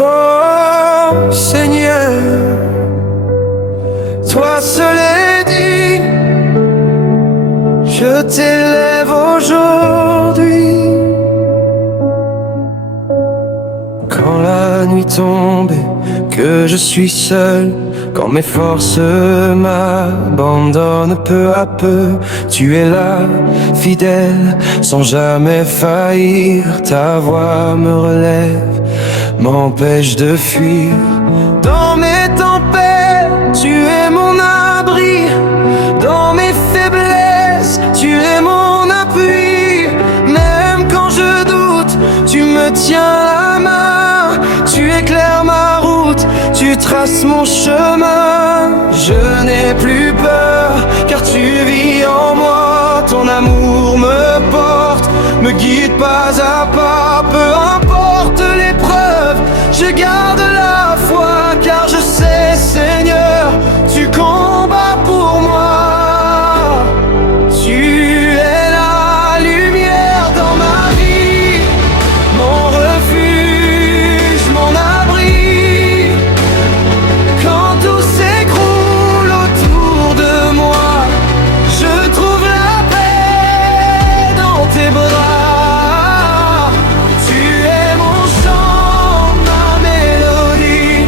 Oh Seigneur, toi seul est digne, je t'élève aujourd'hui. Quand la nuit tombe et que je suis seul, quand mes forces m'abandonnent peu à peu, tu es là, fidèle, sans jamais faillir. Ta voix me relève, m'empêche de fuir. Dans mes tempêtes, tu es mon abri. Dans mes faiblesses, tu es mon appui. Même quand je doute, tu me tiens la main. Tu éclaires ma route, tu traces mon chemin. Je n'ai plus peur, car tu vis en moi. Ton amour me porte, me guide pas à pas. Peu importe l'épreuve, je garde la foi, car je sais, Seigneur, tu combats pour moi. Tu es la lumière dans ma vie, mon refuge, mon abri. Quand tout s'écroule autour de moi, je trouve la paix dans tes bras. Tu es mon chant, ma mélodie,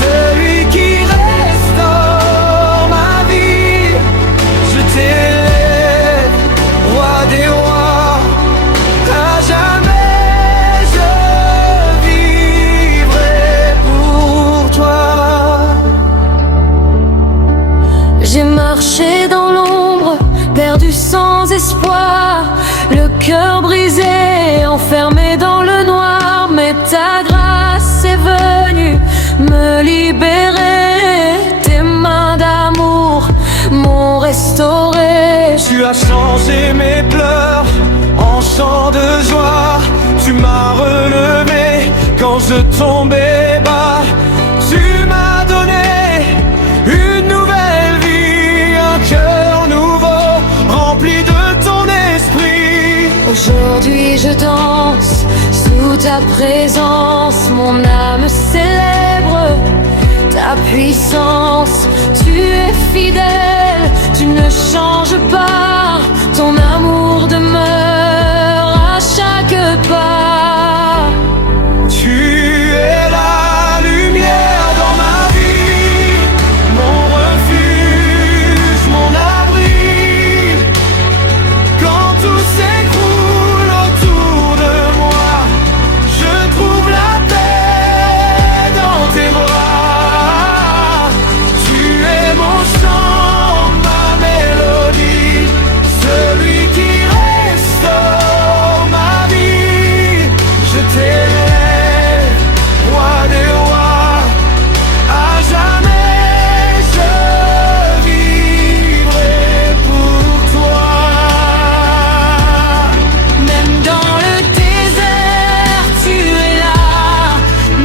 celui qui restaure ma vie. Je t'élève, roi des rois, à jamais je vivrai pour toi. J'ai marché dans l'ombre, perdu sans espoir, le cœur brisé, enfermé dans le noir. Mais ta grâce est venue me libérer. Tes mains d'amour m'ont restauré. Tu as changé mes pleurs en chants de joie. Tu m'as relevé quand je tombais bas. Tu m'as donné une nouvelle vie, un cœur nouveau rempli de ton esprit. Aujourd'hui je danse sous ta présence, mon âme célèbre ta puissance. Tu es fidèle, tu ne changes pas, ton amour demeure à chaque pas. Tu es la lumière dans ma vie, mon refuge, mon abri. Quand tout s'écroule autour de moi, je trouve la paix dans tes bras. Tu es mon chant, ma mélodie, celui qui restaure ma vie. Je t'élève, roi des rois, à jamais je vivrai pour toi. Même dans le désert, tu es là.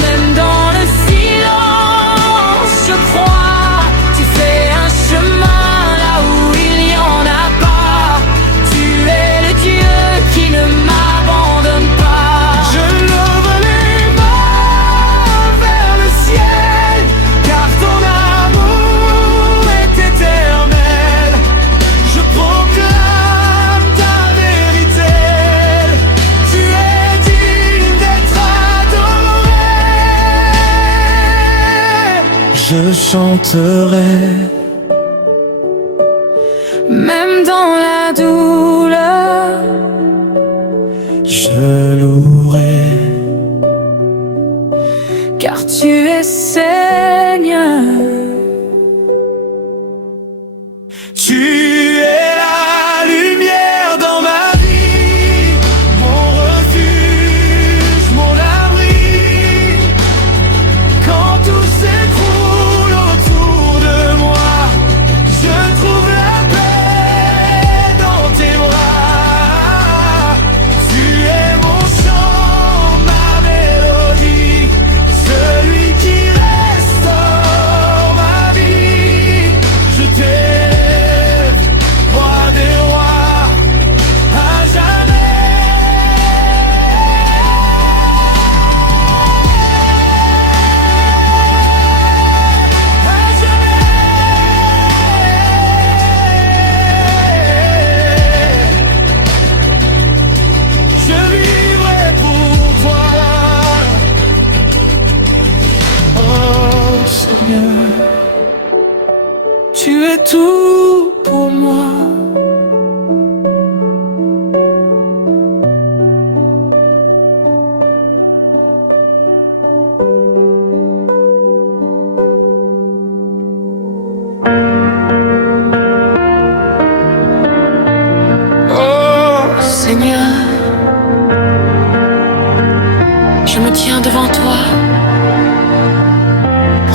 Même dans le silence, je crois. Tu fais un chemin là où il n'y en a pas. Tu es le Dieu qui ne m'abandonne pas. Je lève les mains vers le ciel, car ton amour est éternel. Je proclame ta vérité. Tu es digne d'être adoré. Je chanterai Même dans la douleur, je louerai. car tu es Seigneur. Tu es la lumière dans ma vie, mon refuge, mon abri. Quand tout s'écroule autour de moi, je trouve la paix dans tes bras. Tu es mon chant, ma mélodie, celui qui restaure ma vie. Je t'aime, tout pour moi. Seigneur, je me tiens devant toi,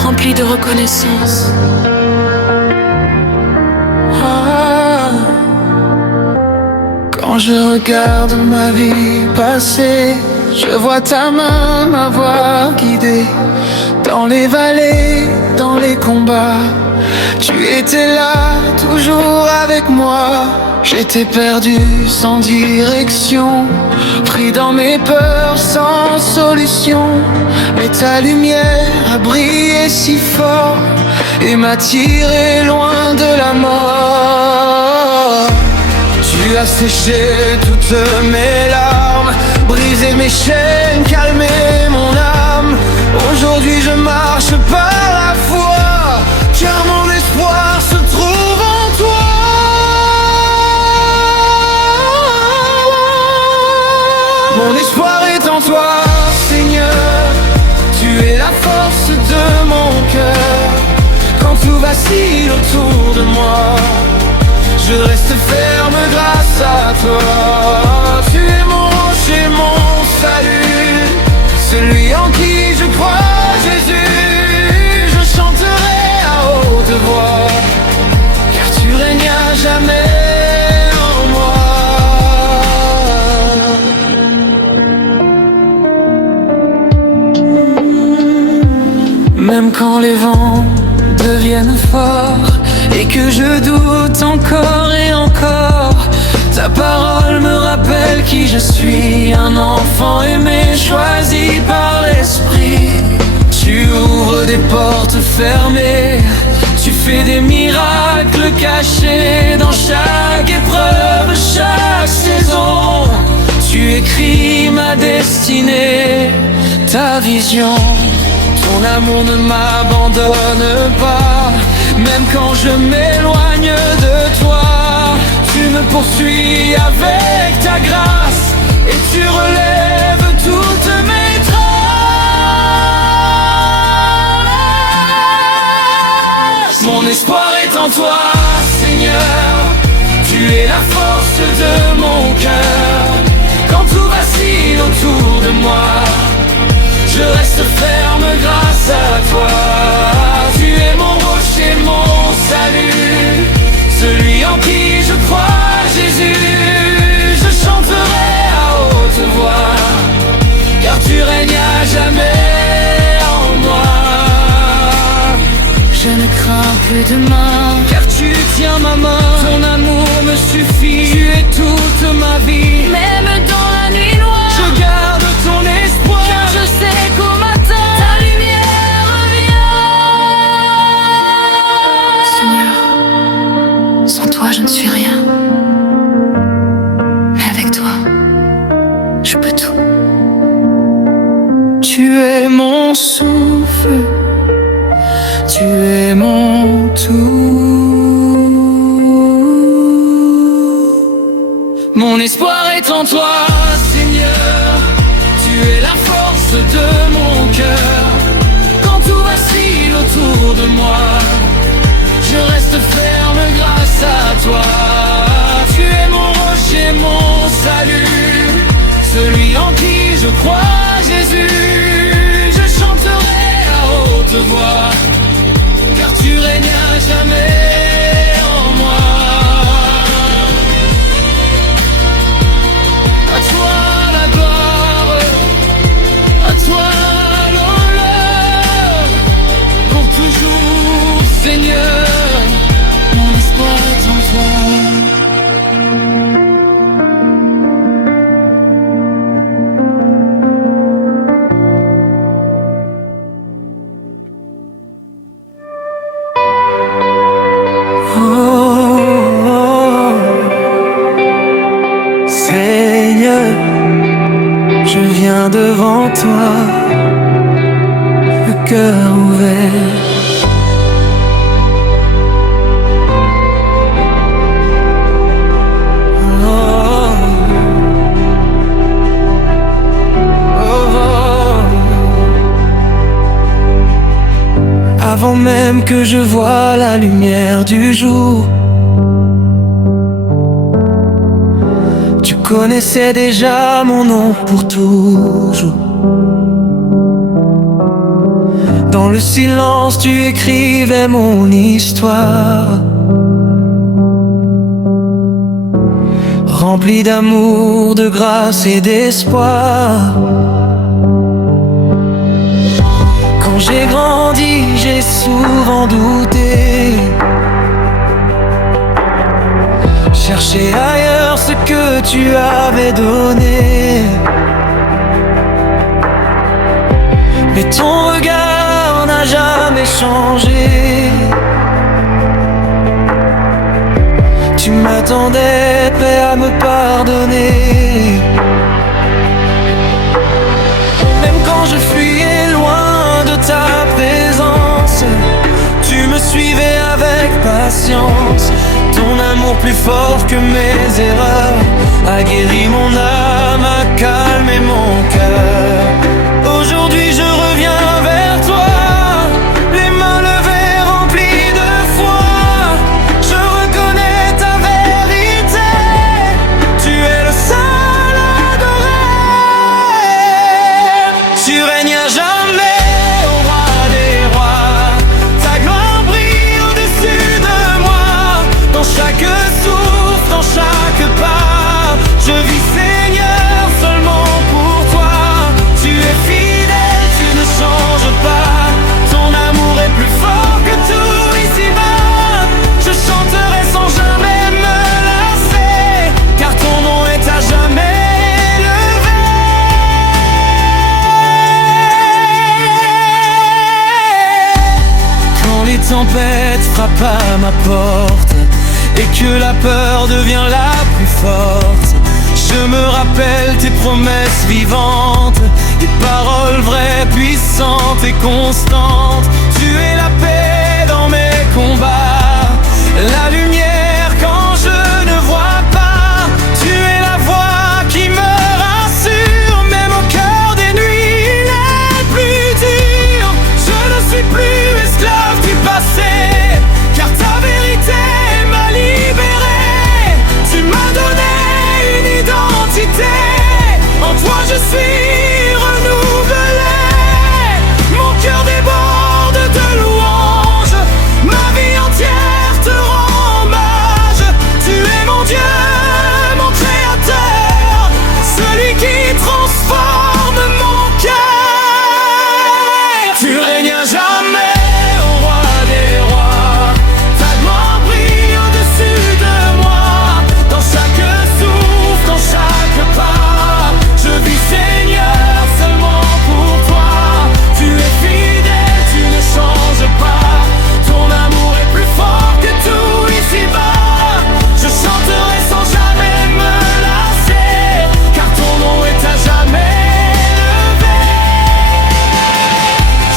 rempli de reconnaissance. Quand je regarde ma vie passer, je vois ta main m'avoir guidé dans les vallées, dans les combats. Tu étais là, toujours avec moi. J'étais perdu, sans direction, pris dans mes peurs, sans solution. Mais ta lumière a brillé si fort et m'a tiré loin de la mort. Tu as séché toutes mes larmes, brisé mes chaînes, calmé mon âme. Aujourd'hui je marche par la foi, car mon espoir se trouve en toi. Mon espoir est en toi, Seigneur. Tu es la force de mon cœur. Quand tout vacille autour de moi, je reste ferme grâce à toi. Tu es mon rocher, mon salut, celui en qui je crois, Jésus. Je chanterai à haute voix, car tu règnes à jamais en moi. Même quand les vents deviennent forts et que je doute encore et encore, ta parole me rappelle qui je suis, un enfant aimé, choisi par l'Esprit. Tu ouvres des portes fermées, tu fais des miracles cachés dans chaque épreuve, chaque saison. Tu écris ma destinée, ta vision. Ton amour ne m'abandonne pas, même quand je m'éloigne de toi. Tu me poursuis avec ta grâce et tu relèves toutes mes traces. Mon espoir est en toi, Seigneur. Tu es la force de mon cœur. Quand tout vacille autour de moi, je reste ferme grâce à toi. Tu es mon rocher, mon salut, celui en qui je crois, Jésus. Je chanterai à haute voix, car tu règnes à jamais en moi. Je ne crains plus demain, car tu tiens ma main. Ton amour me suffit, tu es toute ma vie. Même dans la nuit noire, je garde ton espoir, car je sais qu'au matin, ta lumière revient. Seigneur, sans toi je ne suis rien, mais avec toi, je peux tout. Tu es mon souffle, tu es mon tout. Mon espoir est en toi, Seigneur. Tu es la force de mon cœur. Quand tout vacille autour de moi, je reste ferme grâce à toi. Tu es mon rocher, mon salut, celui en qui je crois, Jésus. Je chanterai à haute voix, car tu règnes à jamais en moi. À toi la gloire, à toi l'honneur, pour toujours, Seigneur. Mon espoir est en toi. Seigneur, je viens devant toi, le cœur ouvert. avant même que je voie la lumière du jour. Tu connaissais déjà mon nom pour toujours. Dans le silence, tu écrivais mon histoire, remplie d'amour, de grâce et d'espoir. Quand j'ai grandi, j'ai souvent douté, cherché ailleurs ce que tu avais donné. Mais ton regard n'a jamais changé. Tu m'attendais, prêt à me pardonner. Même quand je fuyais loin de ta présence, tu me suivais avec patience. Ton amour plus fort que mes erreurs a guéri mon âme, a calmé mon cœur. Aujourd'hui je reviens vers toi, les mains levées remplies de foi. Je reconnais ta vérité, tu es le seul adoré. Tu règnes à jamais au roi des rois, ta gloire brille au-dessus de moi. Dans chaque souffle, dans chaque pas, je vis Seigneur seulement pour toi. Tu es fidèle, tu ne changes pas, ton amour est plus fort que tout ici-bas. Je chanterai sans jamais me lasser, car ton nom est à jamais élevé. Quand les tempêtes frappent à ma porte et que la peur devient la plus forte, je me rappelle tes promesses vivantes, des paroles vraies, puissantes et constantes. Tu es la paix dans mes combats, la lumière quand je ne vois pas. Tu es la voix qui me rassure, même au cœur des nuits les plus dures. Je ne suis plus esclave du passé, car ta vérité m'a libéré. Tu m'as donné une identité, en toi je suis renouvelé. Mon cœur déborde de louanges, ma vie entière te rend hommage. Tu es mon Dieu, mon créateur, celui qui transforme mon cœur. Tu règnes à jamais au roi des rois, ta gloire brille au-dessus de moi. Dans chaque souffle, dans chaque pas, je vis Seigneur seulement pour toi. Tu es fidèle, tu ne changes pas, ton amour est plus fort que tout ici-bas. Je chanterai sans jamais me lasser, car ton nom est à jamais élevé.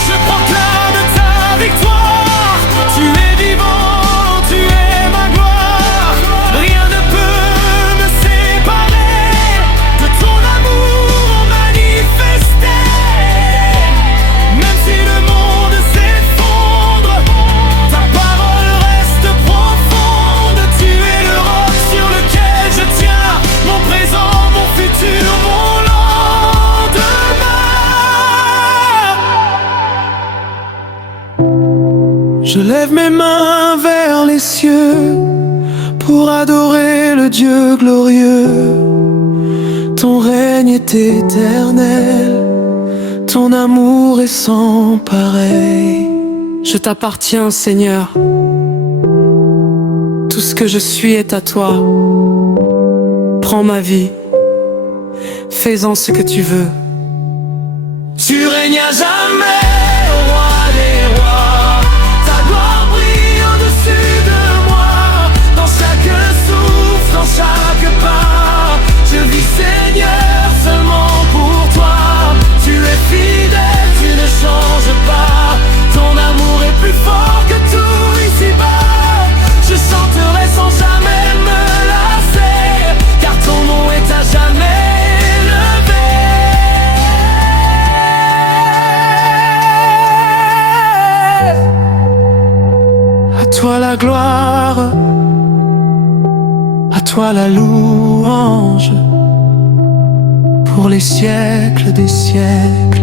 Je proclame ta victoire, tu es vivant, tu es ma gloire. Rien ne peut me séparer de ton amour manifesté. Même si le monde s'effondre, ta parole reste profonde. Tu es le roc sur lequel je tiens, mon présent, mon futur, mon lendemain. Je lève mes mains vers les cieux pour adorer le Dieu glorieux. Ton règne est éternel, ton amour est sans pareil. Je t'appartiens, Seigneur. Tout ce que je suis est à toi. Prends ma vie, fais-en ce que tu veux. Tu règnes à jamais, ô roi des rois. Ta gloire brille au-dessus de moi. Dans chaque souffle, dans chaque pas, je vis Seigneur seulement pour toi. Tu es fidèle, tu ne changes pas, ton amour est plus fort que tout ici-bas. Je chanterai sans jamais me lasser, car ton nom est à jamais élevé. toi la gloire, à toi la louange, pour les siècles des siècles.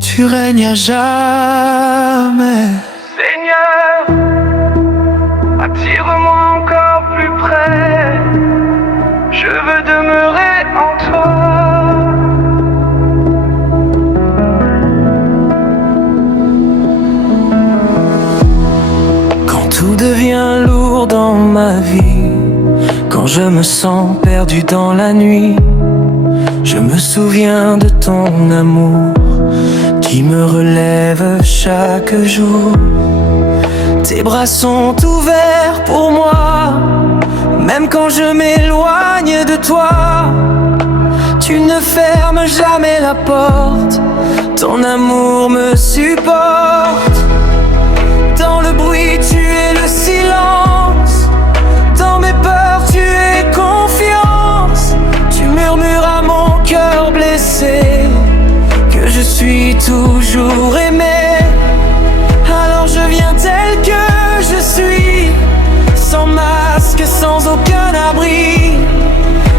Tu règnes à jamais. Seigneur, attire-moi encore plus près. Je veux demeurer en toi. Quand tout devient lourd dans ma vie, quand je me sens perdu dans la nuit, je me souviens de ton amour qui me relève chaque jour. Tes bras sont ouverts pour moi, même quand je m'éloigne de toi. Tu ne fermes jamais la porte, ton amour me supporte. Dans le bruit, tu es le silence, dans mes peurs, tu es confiance. Tu murmures à mon cœur blessé que je suis toujours aimé. Alors je viens tel que je suis, sans masque, sans aucun abri,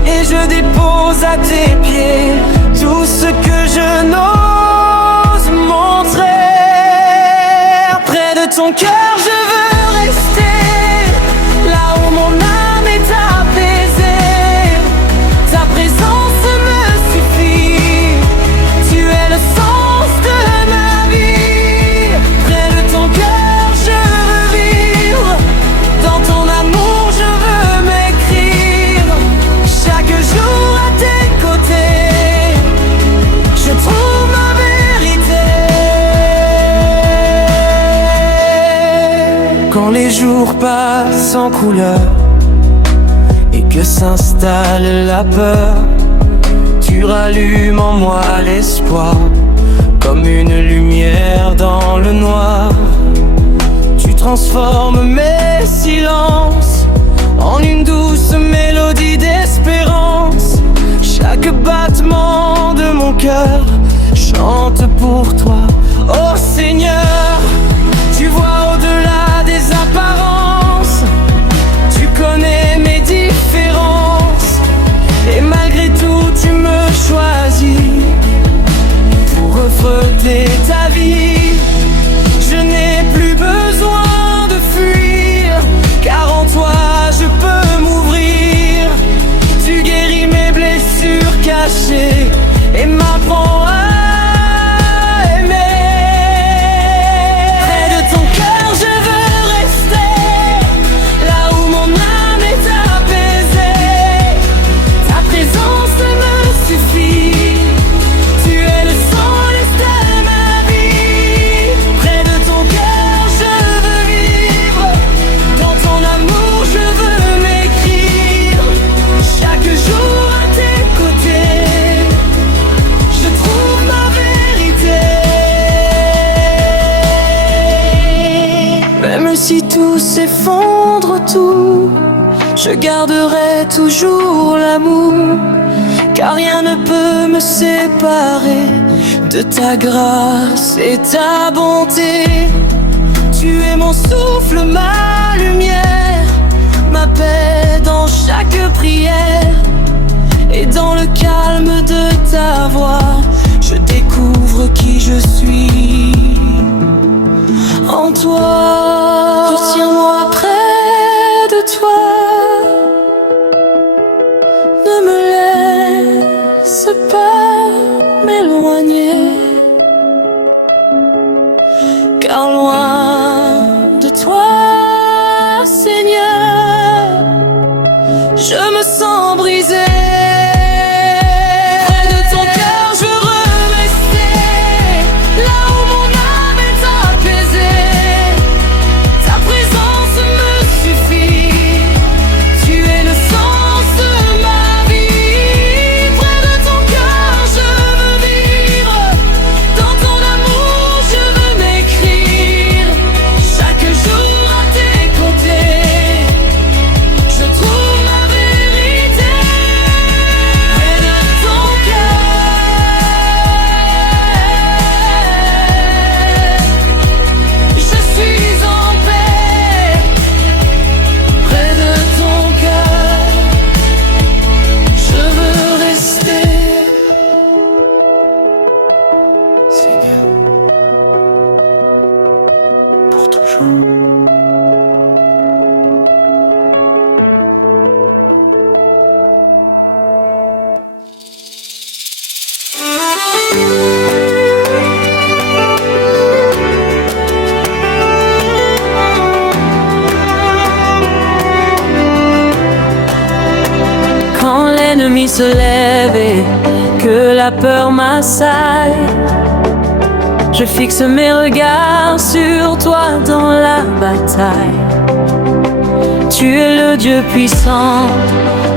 et je dépose à tes pieds tout ce que je n'ose montrer. Près de ton cœur je veux rester, là où mon âme est apaisée. Ta présence me suffit, tu es le sens de ma vie. Près de ton cœur je veux vivre, dans ton amour je veux m'écrire. Chaque jour à tes côtés, je trouve ma vérité. Quand les jours passent en couleur et que s'installe la peur, tu rallumes en moi l'espoir, comme une lumière dans le noir. Tu transformes mes silences en une douce mélodie d'espérance. Chaque battement de mon cœur chante pour toi, oh Seigneur. Tu vois au-delà des apparences, tu connais mes différences, et malgré tout tu me choisis pour refléter ta vie. Je n'ai plus besoin de fuir, car en toi je peux m'ouvrir. Tu guéris mes blessures cachées et m'apprends à aimer. Près de ton cœur je veux rester, là où mon âme est apaisée. Ta présence me suffit, tu es le sens de ma vie. Près de ton cœur je veux vivre, dans ton amour je veux m'écrire. Chaque jour à tes côtés, je trouve ma vérité. Même si tout s'effondre autour, je garderai toujours l'amour, car rien ne peut me séparer de ta grâce et ta bonté. Tu es mon souffle, ma lumière, ma paix dans chaque prière. Et dans le calme de ta voix, je découvre qui je suis en toi. Retiens-moi près de toi, ne me laisse pas m'éloigner, car loin de toi, Seigneur, je me sens brisé. Près de ton cœur je veux rester, se lève et que la peur m'assaille, je fixe mes regards sur toi dans la bataille. Tu es le Dieu puissant,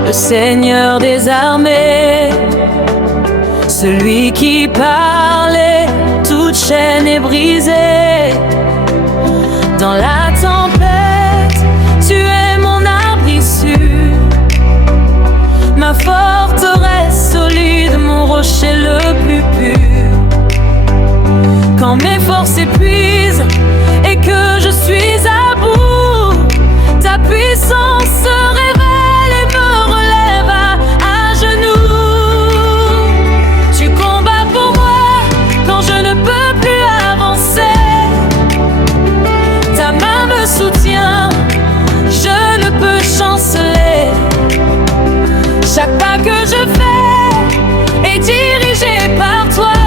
le Seigneur des armées, celui qui parlait, toute chaîne est brisée. Dans la tempête, tu es mon abri sûr, ma forteresse solide, mon rocher le plus pur. Quand mes forces s'épuisent et que je suis à bout, ta puissance se révèle et me relève à genoux. Tu combats pour moi quand je ne peux plus avancer. Ta main me soutient, je ne peux chanceler. Chaque pas que je fais est dirigé par toi.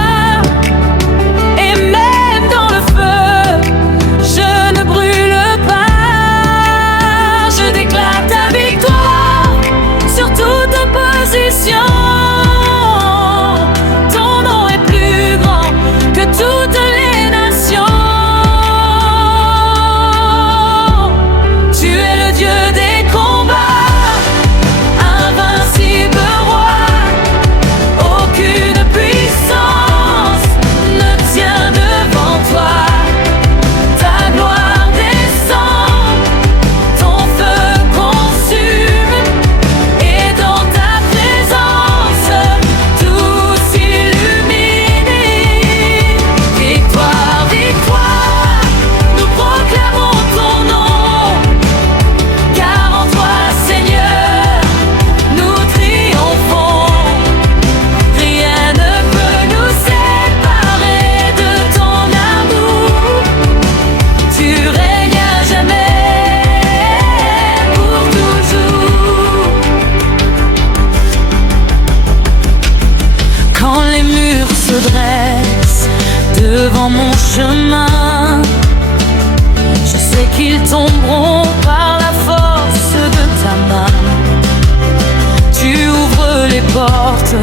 Et même dans le feu, je ne brûle pas. Je déclare ta victoire sur toute opposition. Ton nom est plus grand que toutes les nations. Tu es le Dieu des combats, invincible roi. Aucune puissance ne tient devant toi. Ta gloire descend, ton feu consume, et dans ta présence tout s'illumine. Victoire, victoire, nous proclamons ton nom, car en toi, Seigneur, nous triomphons. Rien ne peut nous séparer de ton amour. Tu règnes à jamais, pour toujours. Quand les murs se dressent devant mon chemin, je sais qu'ils tomberont par la force de ta main. Tu ouvres les portes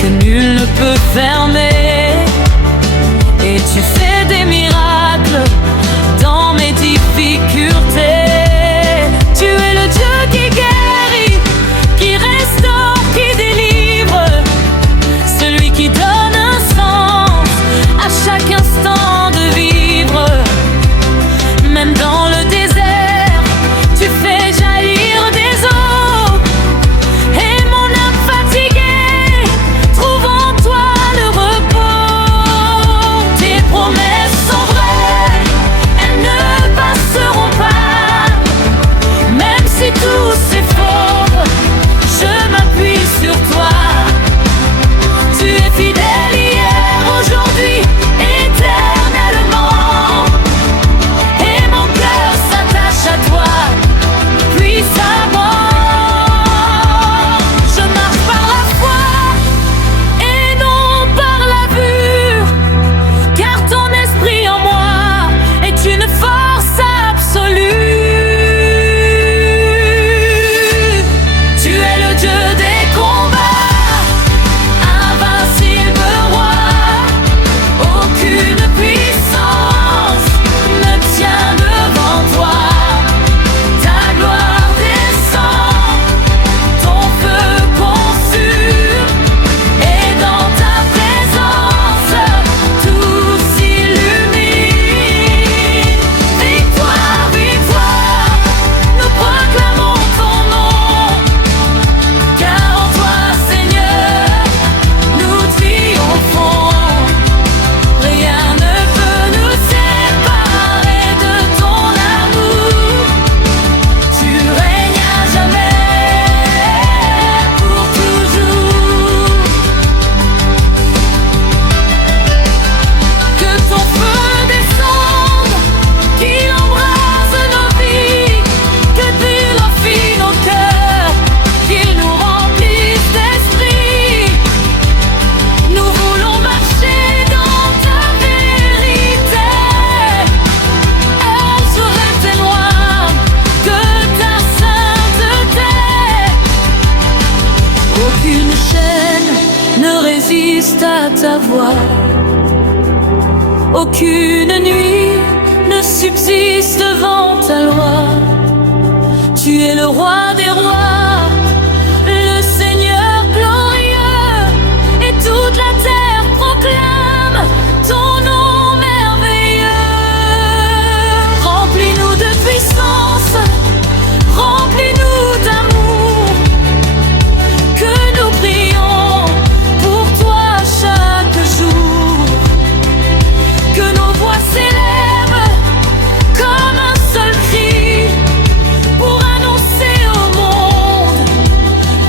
que nul ne peut fermer, et tu fais des miracles dans mes difficultés. Tu es le Dieu qui guérit, qui restaure, qui délivre, celui qui donne un sens à chaque instant de vivre. Même dans le désert, tu fais jaillir des eaux, et mon âme fatiguée trouve en toi le repos. Aucune nuit ne subsiste devant ta loi. Tu es le roi des rois, le Seigneur glorieux, et toute la terre proclame ton nom merveilleux. Remplis-nous de puissance, remplis-nous d'amour, que nous prions pour toi chaque jour, que nos voix s'élèvent comme un seul cri pour annoncer au monde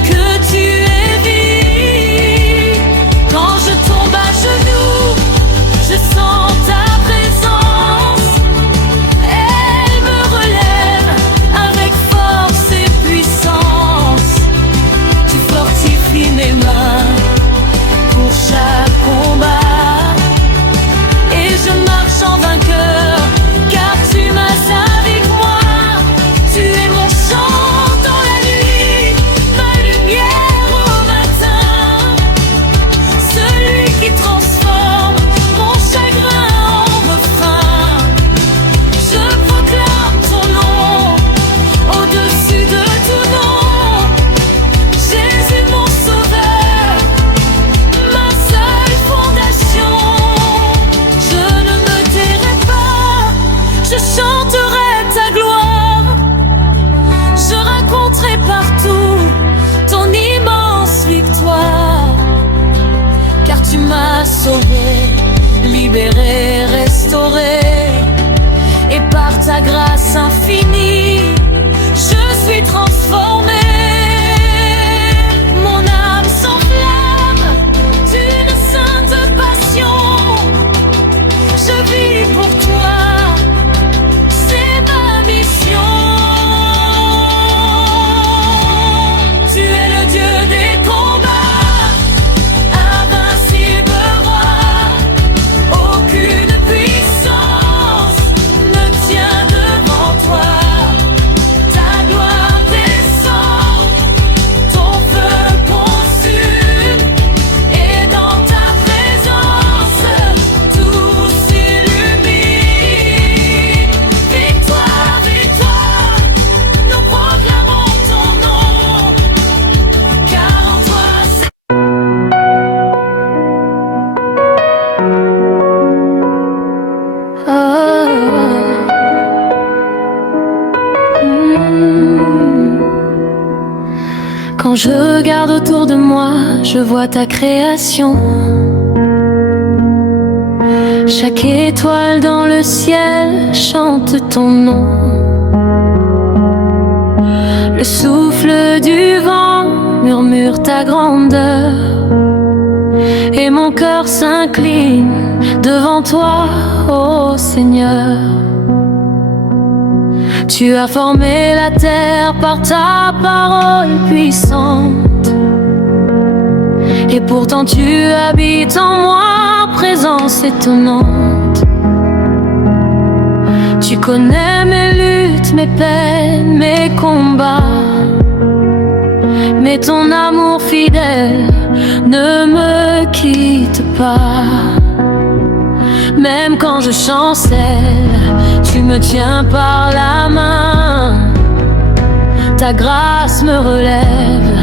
que tu es vie. Quand je tombe à genoux, je sens ta présence, elle me relève avec force et puissance. Tu fortifies mes mains pour chaque combat, et je marche en vainqueur, car tu marches avec moi. Tu es mon chant dans la nuit, ma lumière au matin, celui qui transforme mon chagrin en refrain. Je proclame ton nom au-dessus de tout nom. Jésus mon sauveur, ma seule fondation. Je ne me tairai pas, je chanterai ta gloire. Je raconterai partout ton immense victoire, car tu m'as sauvé, libéré, restauré, et par ta grâce infinie, je suis transformé. Mon âme s'enflamme d'une sainte passion. Je vis pour toi, c'est ma mission. Tu es le Dieu des combats, invincible roi. Aucune puissance ne tient devant toi. Ta gloire descend, ton feu consume, et dans ta présence tout s'illumine. Victoire, victoire, nous proclamons ton nom, car en toi c'est Quand je regarde autour de moi, je vois ta création. Chaque étoile dans le ciel chante ton nom. Le souffle du vent murmure ta grandeur, et mon cœur s'incline devant toi, ô Seigneur. Tu as formé la terre par ta parole puissante, et pourtant tu habites en moi, présence étonnante. Tu connais mes luttes, mes peines, mes combats, mais ton amour fidèle ne me quitte pas. Même quand je chancelle, tu me tiens par la main. Ta grâce me relève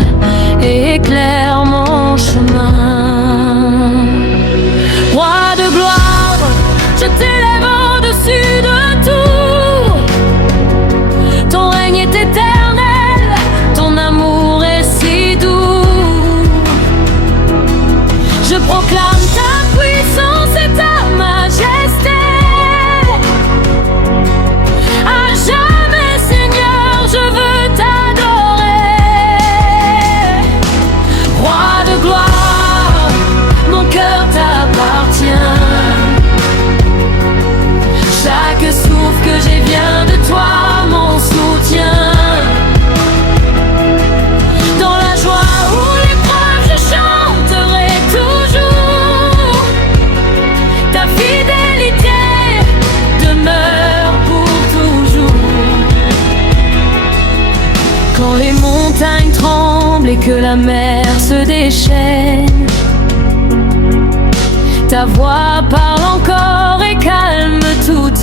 et éclaire mon chemin. Roi de gloire, je t'élève au-dessus de tout. Ton règne est éternel, ton amour est si doux. Je proclame ta puissance et ta majesté. À jamais, Seigneur, je veux t'adorer. Roi de gloire, mon cœur t'appartient. Chaque souffle que j'ai vient de toi, mon soutien. Dans la joie ou l'épreuve, je chanterai toujours. Ta fidélité demeure pour toujours. Quand les montagnes tremblent et que la mer se déchaîne, ta voix parle encore et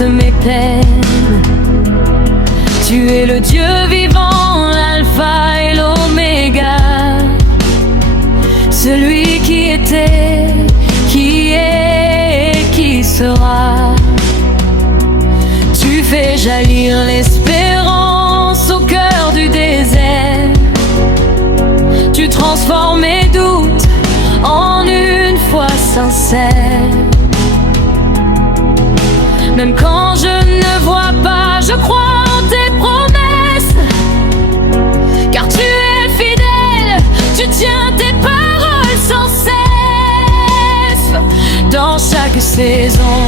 toutes mes peines. Tu es le Dieu vivant, l'alpha et l'oméga, celui qui était, qui est et qui sera. Tu fais jaillir l'espérance au cœur du désert. Tu transformes mes doutes en une foi sincère. Même quand je ne vois pas, je crois en tes promesses. Car tu es fidèle, tu tiens tes paroles sans cesse. Dans chaque saison,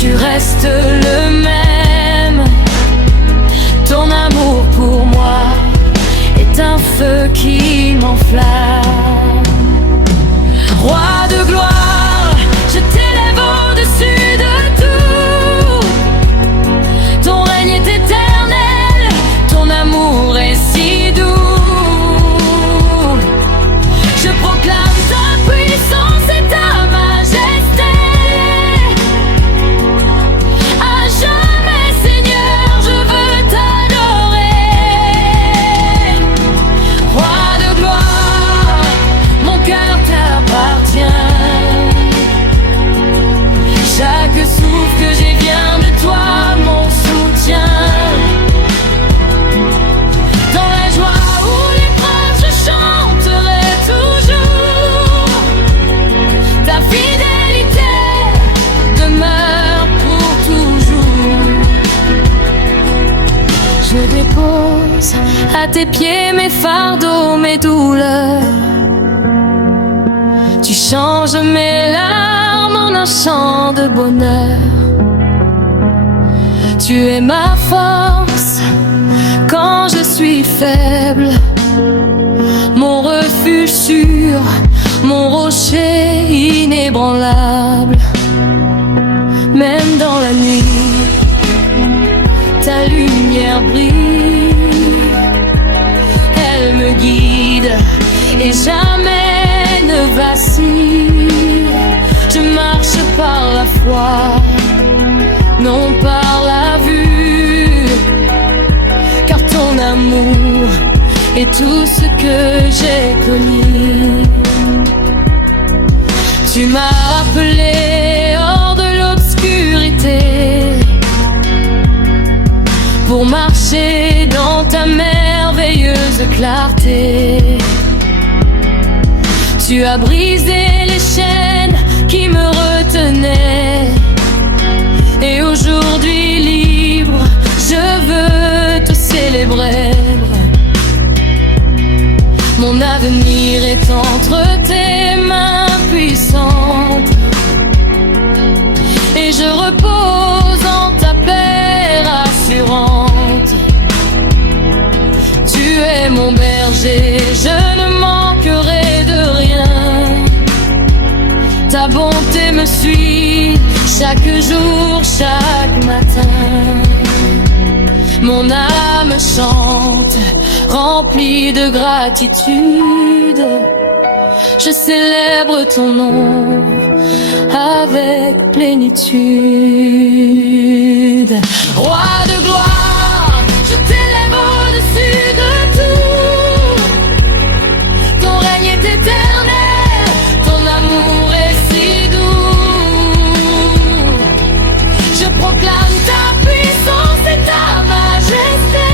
tu restes le même. Ton amour pour moi est un feu qui m'enflamme. Roi de gloire, je t'élève au-dessus de tout. Ton règne est éternel, ton amour est si doux. Je proclame ta puissance et ta majesté. À jamais, Seigneur, je veux t'adorer. Roi de gloire, mon cœur t'appartient. Chaque souffle que j'ai vient de toi, mon soutien. Dans la joie ou l'épreuve, je chanterai toujours. Ta fidélité demeure pour toujours. Je dépose à tes pieds mes fardeaux, mes douleurs. Tu changes mes larmes en un chant de bonheur. Tu es ma force quand je suis faible, mon refuge sûr, mon rocher inébranlable. Même dans la nuit, ta lumière brille. Elle me guide et jamais ne vacille. Je marche par la foi, non par la vue, car ton amour est tout ce que j'ai connu. Tu m'as appelé hors de l'obscurité pour marcher dans ta merveilleuse clarté. Tu as brisé les chaînes qui me retenaient, et aujourd'hui libre, je veux te célébrer. Mon avenir est entre tes mains puissantes, et je repose en ta paix rassurante. Tu es mon berger, je ne manquerai de rien. Ta bonté me suit chaque jour, chaque matin. Mon âme chante, remplie de gratitude. Je célèbre ton nom avec plénitude. Roi de gloire, je t'élève au-dessus de tout. Ton règne est éternel, ton amour est si doux. Je proclame ta puissance et ta majesté.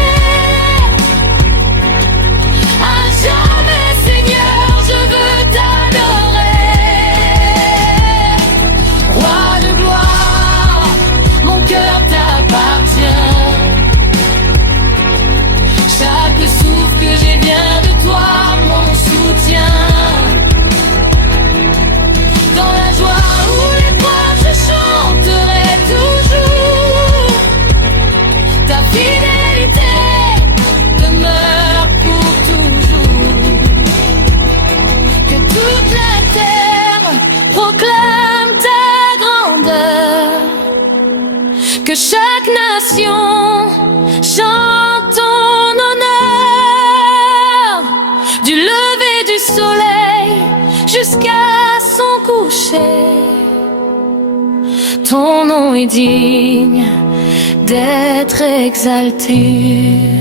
À jamais, Seigneur, je veux t'adorer. Roi de gloire, mon cœur t'appartient. Chaque souffle que j'ai vient de toi, mon soutien. Dans la joie ou l'épreuve, je chanterai toujours. Ta fidélité demeure pour toujours. Que toute la terre proclame ta grandeur. Que chaque nation chante ton honneur. Du lever du soleil jusqu'à son coucher, ton nom est digne d'être exalté.